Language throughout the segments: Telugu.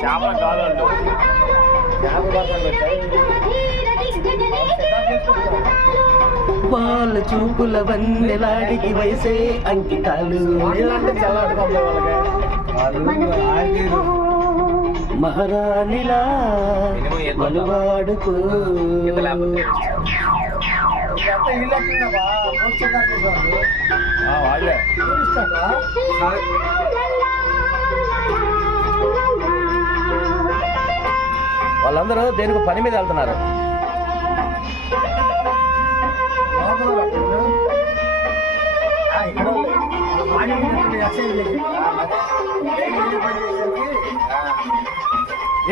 చేపల కాదు వాళ్ళ చూపుల వన్నెలాడికి వయసే అంకితాలు మహారాణిలా మనువాడుకో వాళ్ళే వాళ్ళందరూ దేనికి పని మీద వెళ్తున్నారు.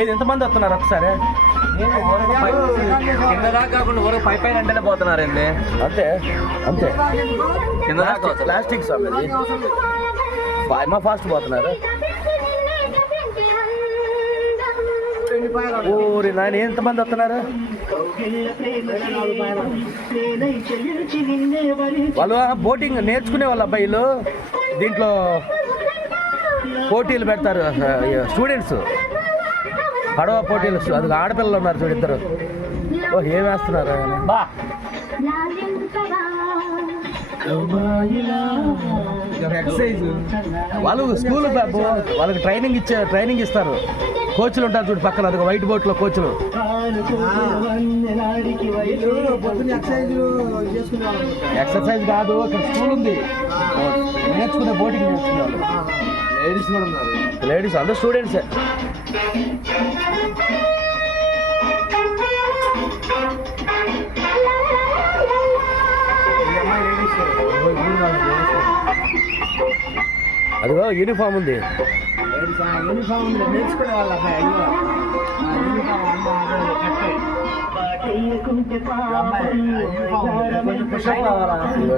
ఏది ఎంతమంది వస్తున్నారు ఒకసారి? కింద దాకా కాకుండా ఊరకు పై పైన అంటేనే పోతున్నారండి. అంతే అంతే కింద దాకా ప్లాస్టిక్ మా ఫాస్ట్ పోతున్నారు. ఊరి నాయన ఎంతమంది వస్తున్నారు? వాళ్ళు బోటింగ్ నేర్చుకునే వాళ్ళ అబ్బాయిలు దీంట్లో పోటీలు పెడతారు. స్టూడెంట్స్ పడవ పోటీలు, అది ఆడపిల్లలు ఉన్నారు చూడు ఇద్దరు. ఓ ఏం వేస్తున్నారు బా వాళ్ళు స్కూల్ బాబు, వాళ్ళకి ట్రైనింగ్ ఇస్తారు. కోచ్లు ఉంటారు చూడు పక్కన, అది వైట్ బోట్లో కోచ్లు. ఎక్సర్సైజ్ కాదు, అక్కడ స్కూల్ ఉంది, నేర్చుకునే బోటింగ్ నేర్చుకునే వాళ్ళు. లేడీస్ కూడా ఉన్నారు. లేడీస్ అందరూ స్టూడెంట్సే. అదిగో యూనిఫామ్ ఉంది. నేర్చుకునే వాళ్ళ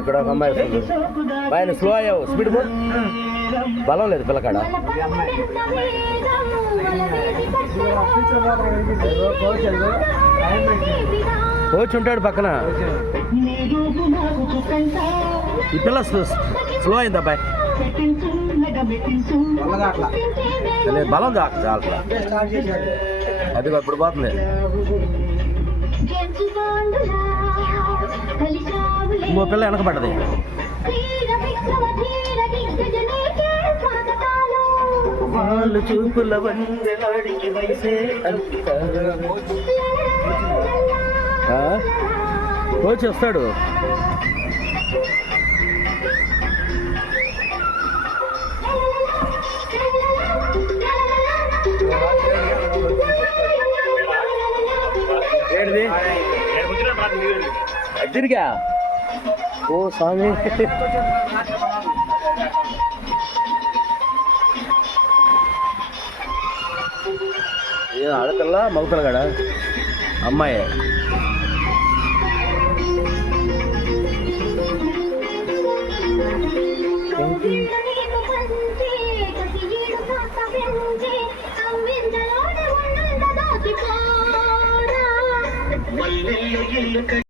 ఇక్కడ ఒక అమ్మాయి ఆయన స్లో అయ్యావు, స్పీడ్ బలం లేదు పిల్లకాడ. కోచ్ ఉంటాడు పక్కన. ఈ పిల్ల స్లో అయింది అబ్బాయి, బలం చాలా. అది ఇప్పుడు పోతుంది. ఇంకో పిల్ల వెనకబడ్డది. వాళ్ళు చూపుల వందెలాడికి వయసే కోచ్ వస్తాడు. ఏంటిది తిరిగా? ఓ స్వామి, ఆడపిల్ల మగపిల్లగాడ అమ్మాయి.